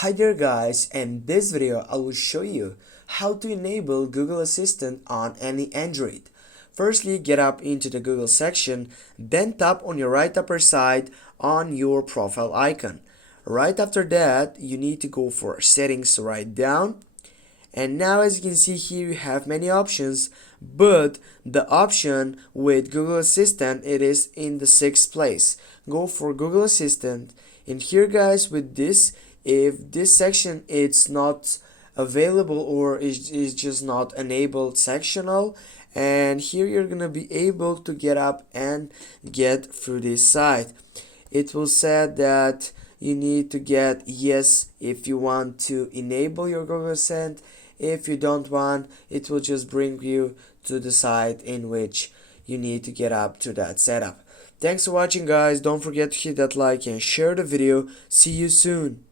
Hi there guys, in this video I will show you how to enable Google Assistant on any Android. Firstly, get up into the Google section, then tap on your right upper side on your profile icon. Right after that, you need to go for settings right down. And now as you can see here, you have many options, but the option with Google Assistant, it is in the 6th place. Go for Google Assistant, and here guys, with this, if this section it's not available or is just not enabled sectional, and here you're gonna be able to get up and get through this site. It will say that you need to get yes if you want to enable your Google Assistant. If you don't want, it will just bring you to the site in which you need to get up to that setup. Thanks for watching guys, don't forget to hit that like and share the video. See you soon.